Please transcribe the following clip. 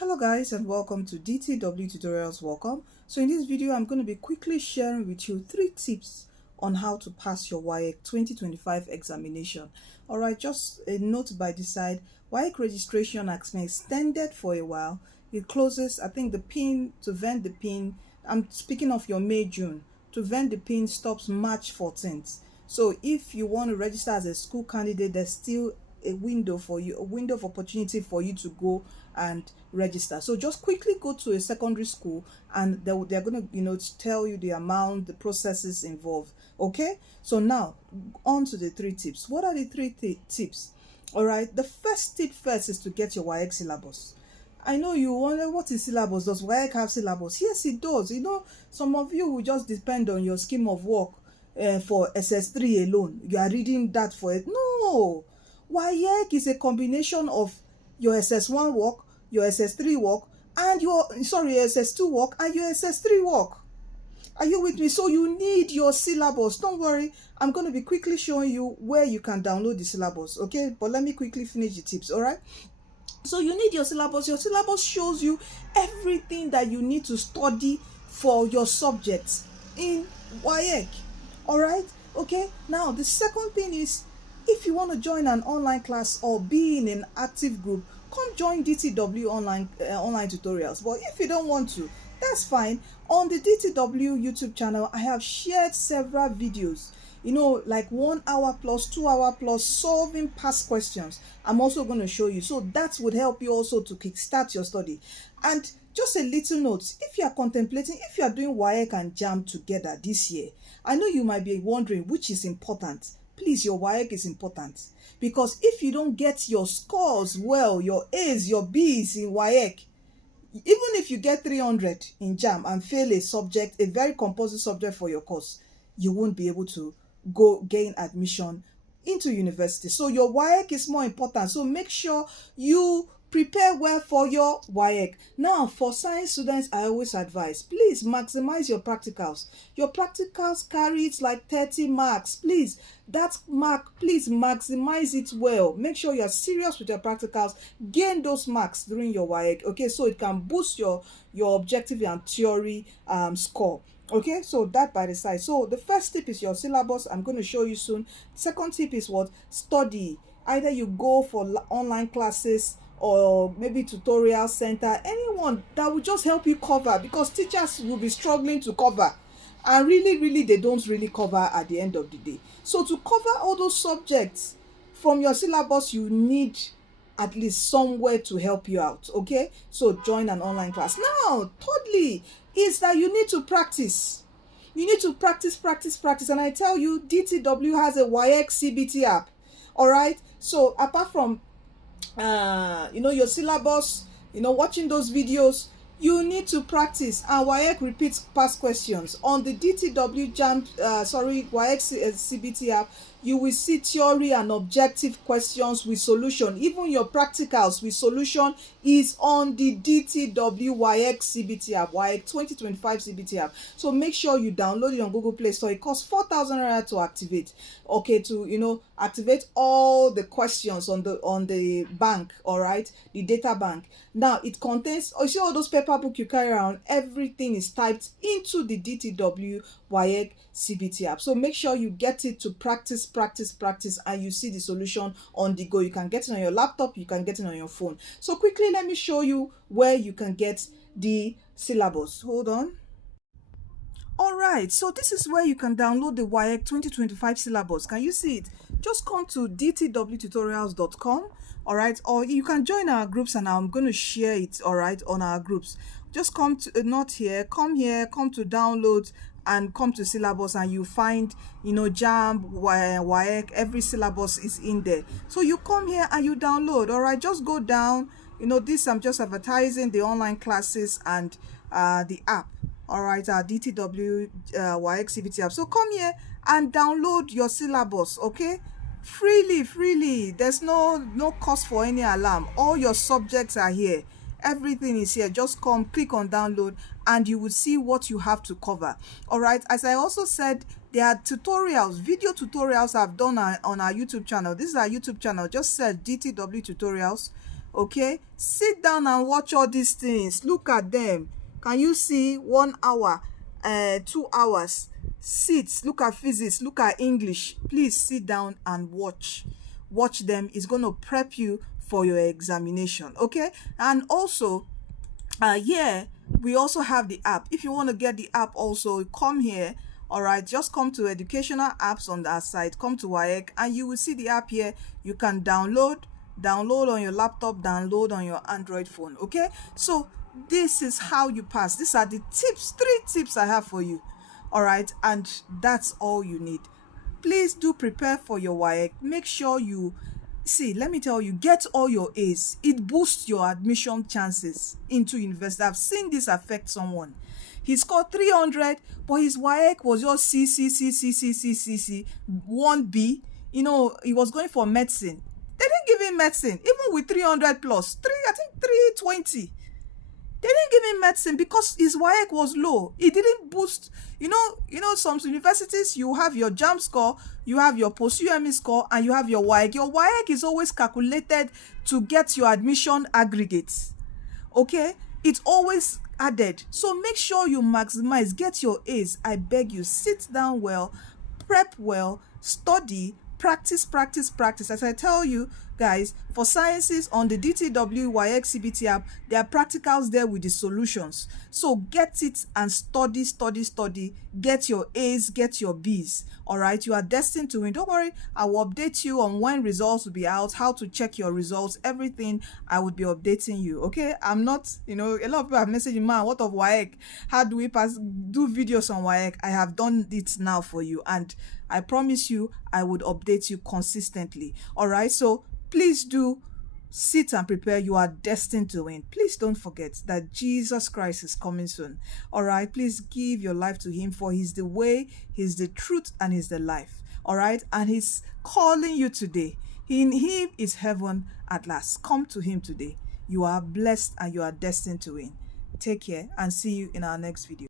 Hello guys, and welcome to DTW Tutorials. Welcome. So in this video I'm going to be quickly sharing with you 3 tips on how to pass your Waec 2025 examination. Alright, just a note by the side, Waec registration has been extended for a while. It closes, I think the pin, to vend the pin, I'm speaking of your May-June, to vend the pin stops March 14th. So if you want to register as a school candidate, there's still a window for you, a window of opportunity for you to go and register. So just quickly go to a secondary school and they're going to tell you the amount, the processes involved. Okay, so now on to the 3 tips. What are the 3 tips? All right, the first tip is to get your Waec syllabus. I know you wonder, what is syllabus? Does Waec have syllabus? Yes, it does. Some of you will just depend on your scheme of work for SS3 alone. You are reading that for it. No, Waec is a combination of your SS1 work, your SS3 work, and your SS2 work and your SS3 work. Are you with me? So you need your syllabus. Don't worry, I'm going to be quickly showing you where you can download the syllabus. Okay, but let me quickly finish the tips. All right, so you need your syllabus. Your syllabus shows you everything that you need to study for your subjects in Waec. All right, okay. Now the second thing is, if you want to join an online class or be in an active group, come join DTW online tutorials. But if you don't want to, that's fine. On the DTW YouTube channel, I have shared several videos, like 1 hour plus, 2 hour plus, solving past questions. I'm also going to show you, so that would help you also to kickstart your study. And just a little note, if you are contemplating, if you are doing Waec and JAMB together this year, I know you might be wondering which is important. Please, your Waec is important, because if you don't get your scores well, your A's, your B's in Waec, even if you get 300 in JAMB and fail a subject, a very composite subject for your course, you won't be able to gain admission into university. So your Waec is more important. So make sure you prepare well for your Waec. Now, for science students, I always advise, please maximize your practicals. Your practicals carry it like 30 marks. Please, that mark, please maximize it well. Make sure you're serious with your practicals. Gain those marks during your Waec, okay, so it can boost your objective and theory score. Okay, so that by the side. So the first tip is your syllabus. I'm going to show you soon. Second tip is what? Study. Either you go for online classes or maybe tutorial center, anyone that will just help you cover, because teachers will be struggling to cover, and really they don't really cover at the end of the day. So to cover all those subjects from your syllabus, you need at least somewhere to help you out. Okay, so join an online class. Now thirdly is that you need to practice. You need to practice, and I tell you, DTW has a Waec CBT app. All right, so apart from your syllabus, watching those videos, you need to practice, and Waec repeats past questions. On the DTW Waec CBT app, you will see theory and objective questions with solution. Even your practicals with solution is on the DTW Waec CBT app, Waec 2025 CBT app. So make sure you download it on Google Play Store. It costs 4,000 naira to activate. Okay, to activate all the questions on the bank. All right, the data bank. Now it contains, you see all those paper book you carry around, everything is typed into the DTW Waec CBT app. So make sure you get it to practice, and you see the solution on the go. You can get it on your laptop, you can get it on your phone. So quickly, let me show you where you can get the syllabus. Hold on. All right, so this is where you can download the Waec 2025 syllabus. Can you see it? Just come to dtwtutorials.com, all right, or you can join our groups, and I'm going to share it, all right, on our groups. Just come to come here, come to download, and come to syllabus, and you find JAMB, Waec, every syllabus is in there. So you come here and you download. All right, just go down. This I'm just advertising the online classes and the app. All right, our DTW Waec CBT app. So come here and download your syllabus, okay? Freely. There's no cost for any alarm. All your subjects are here. Everything is here. Just come, click on download, and you will see what you have to cover. All right, as I also said, there are tutorials, video tutorials I've done on our YouTube channel. This is our YouTube channel. Just search DTW tutorials. Okay, sit down and watch all these things. Look at them. Can you see 1 hour, 2 hours? Sit, look at physics, look at English. Please sit down and watch them. It's going to prep you for your examination. Okay, and also yeah, we also have the app. If you want to get the app also, come here. All right, just come to educational apps on that site, come to Waec, and you will see the app here. You can download on your laptop, download on your Android phone. Okay, so this is how you pass. These are the tips, 3 tips I have for you. All right, and that's all you need. Please do prepare for your Waec. Make sure you see, let me tell you, get all your A's. It boosts your admission chances into university. I've seen this affect someone. He scored 300, but his Waec was just C, 1B. You know, he was going for medicine. They didn't give him medicine, even with 300 plus, I think 320. They didn't give him medicine because his Waec was low. It didn't boost. Some universities, you have your JAM score, you have your post-UME score, and you have your Waec. Your Waec is always calculated to get your admission aggregates. Okay? It's always added. So make sure you maximize, get your A's. I beg you, sit down well, prep well, study, practice. As I tell you guys, for sciences on the DTW Waec CBT app, there are practicals there with the solutions. So get it and study. Get your A's, get your B's. All right, you are destined to win. Don't worry, I will update you on when results will be out, how to check your results, everything. I would be updating you. Okay, I'm not, a lot of people have messaged, man, what of Waec? How do we do videos on Waec? I have done it now for you, and I promise you I would update you consistently. All right, so please do sit and prepare. You are destined to win. Please don't forget that Jesus Christ is coming soon. All right, please give your life to him, for he's the way, he's the truth, and he's the life. All right, and he's calling you today. In him is heaven at last. Come to him today. You are blessed and you are destined to win. Take care and see you in our next video.